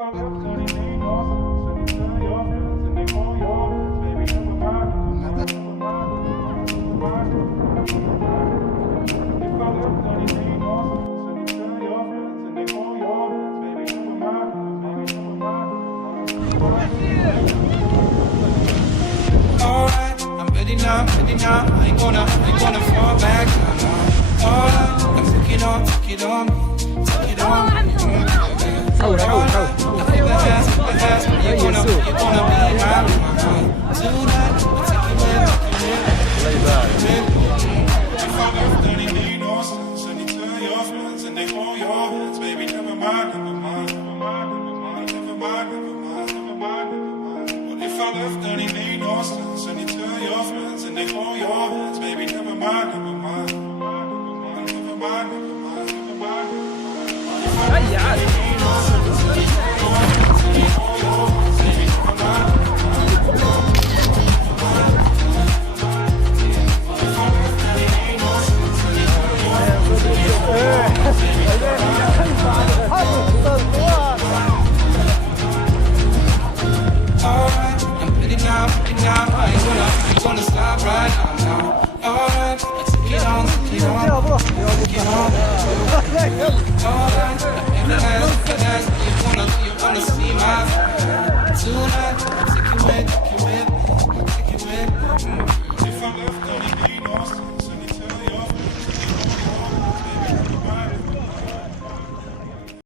Alright, I'm ready now, I ain't gonna fall back. Alright, I'm take it on me, take it on me. Alright, you're gonna be my tonight. If I left, then it made no sense. And you tell your friends and they hold your hands, baby. Never mind, never mind, never mind, never mind, never mind, never mind, never mind, never mind. What if I left, then it made no sense. And you tell your friends and they hold your hands, baby. Never mind, never mind, never mind, never mind, never mind, never mind. What if I left, then it made no sense. And you tell your friends and they hold your hands, baby. Never mind, never mind. Alright, I'm ready now, I ain't gonna stop right now. Alright, let's take it on, take it on. Alright, you wanna see my tonight, take it with